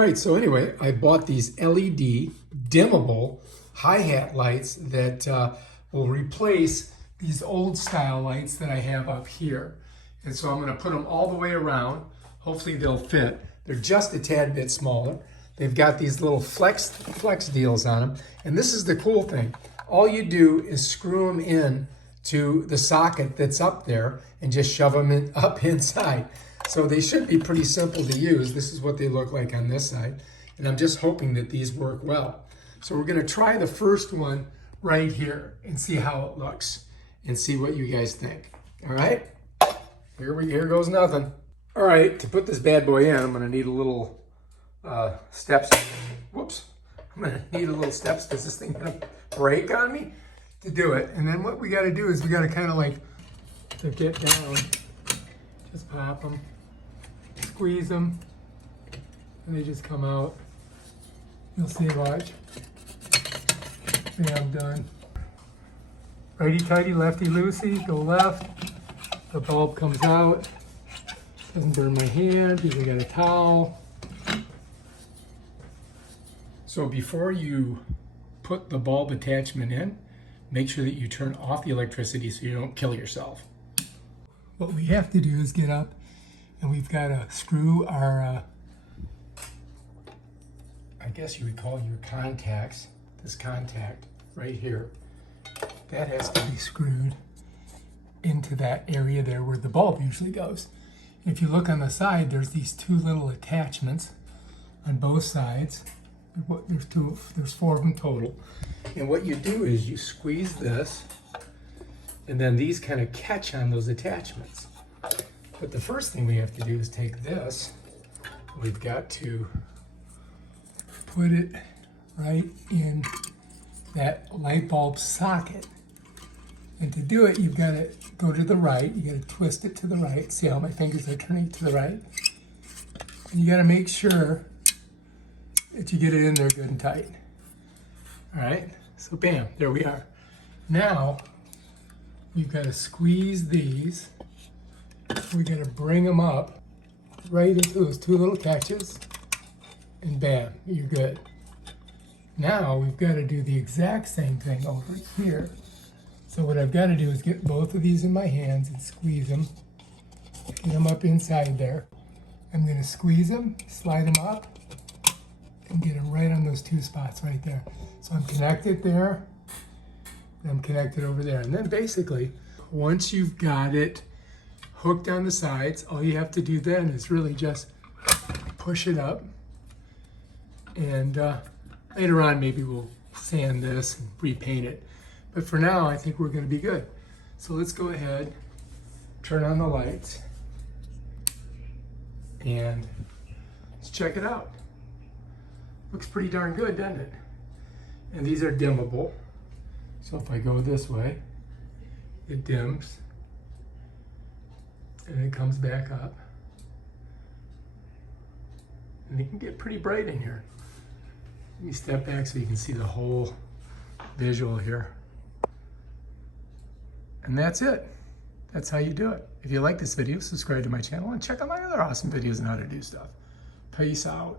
right, so anyway, I bought these LED dimmable hi-hat lights that will replace these old style lights that I have up here. And so I'm going to put them all the way around. Hopefully they'll fit. They're just a tad bit smaller. They've got these little flex deals on them. And this is the cool thing. All you do is screw them in to the socket that's up there and just shove them up inside. So they should be pretty simple to use. This is what they look like on this side. And I'm just hoping that these work well. So we're going to try the first one right here and see how it looks and see what you guys think. All right? Here goes nothing. All right, to put this bad boy in, I'm going to need a little steps. Whoops. I'm going to need a little steps. Is this thing going to break on me to do it? And then what we got to do is we got to kind of like to get down. Just pop them, squeeze them, and they just come out. You'll see, watch. Yeah, I'm done. Righty-tighty, lefty-loosey, go left. The bulb comes out. Doesn't burn my hand because I got a towel. So before you put the bulb attachment in, make sure that you turn off the electricity so you don't kill yourself. What we have to do is get up and we've got to screw our, I guess you would call your contacts, this contact right here. That has to be screwed into that area there where the bulb usually goes. If you look on the side, there's these two little attachments on both sides. There's four of them total. And what you do is you squeeze this, and then these kind of catch on those attachments. But the first thing we have to do is take this. We've got to put it right in that light bulb socket. And to do it, you've got to go to the right. You got to twist it to the right. See how my fingers are turning to the right? And you got to make sure that you get it in there good and tight. All right, so bam, there we are. Now, we've got to squeeze these. We got to bring them up right into those two little catches, and bam, you're good. Now, we've got to do the exact same thing over here. So what I've got to do is get both of these in my hands and squeeze them, get them up inside there. I'm going to squeeze them, slide them up, and get them right on those two spots right there. So I'm connected there, and I'm connected over there. And then basically, once you've got it hooked on the sides, all you have to do then is really just push it up. And later on, maybe we'll sand this and repaint it. But for now, I think we're going to be good. So let's go ahead, turn on the lights, and let's check it out. Looks pretty darn good, doesn't it? And these are dimmable. So if I go this way, it dims, and it comes back up. And it can get pretty bright in here. Let me step back so you can see the whole visual here. And that's it. That's how you do it. If you like this video, subscribe to my channel and check out my other awesome videos on how to do stuff. Peace out.